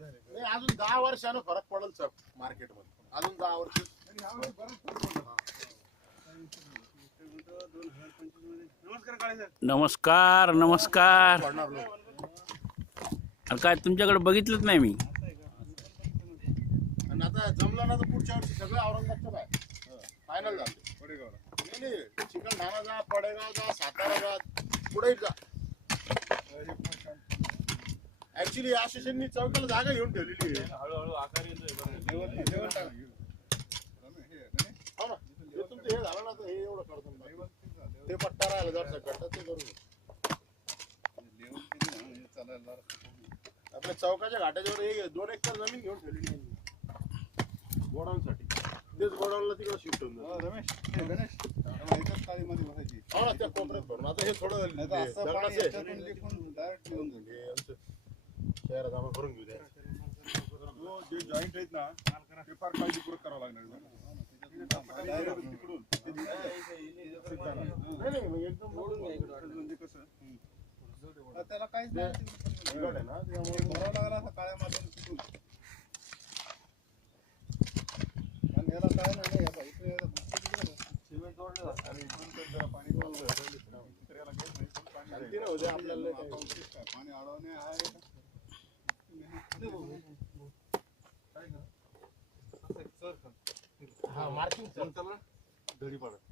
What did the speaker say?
नाही, अजून 10 वर्षानं फरक पडेल सर मार्केटमध्ये. अजून 10 वर्ष. नमस्कार नमस्कार. पडणार नाही. अरे काय तुमच्याकडे बघितलंच नाही मी. आणि आता जमलं ना तर पुढच्या वर्षी सगळं औरंगाबादचं आहे फायनल झालं. नाही चिकलठाणा जा, पडेगाव जा, सातारा जा, पुढे जा. ऍक्च्युली आशिषांनी चौकाला जागा घेऊन ठेवलेली आहे. हळूहळू आकार येतोय. हो ना, हे तुमचं हे झालं ना तर हे एवढं करतो. ते पट्टा राहिला जर गट्टा ते करू. आपल्या चौकाच्या घाटाच्यावर 2 एकर जमीन घेऊन ठेवलेली आहे गोडाऊनसाठी. तेच गोडाऊनला तिकडे शिफ्ट होऊन जातं. हो ना, त्या कोपऱ्यात भरून आता हे थोडं शहरात जमा करून घेऊ द्या. जे जॉईंट आहेत ना ते फार काळजीपूर्वक करावं लागणार. नाही नाही, मग एकदम म्हणजे कसं त्याला काहीच बिघड आहे ना, त्यामुळे भरावं लागला असं काळ्या मातीने तिथून. आणि याला काय नाही याचा इथे सिमेंट जोडलं आणि इथून तर जरा पाणी वाहून दुसऱ्याला घेऊन नाही, पण पाणी शांती राहू दे आपल्याला. काय पाणी अडवणे आहे हा मार्किंग दरी पडत.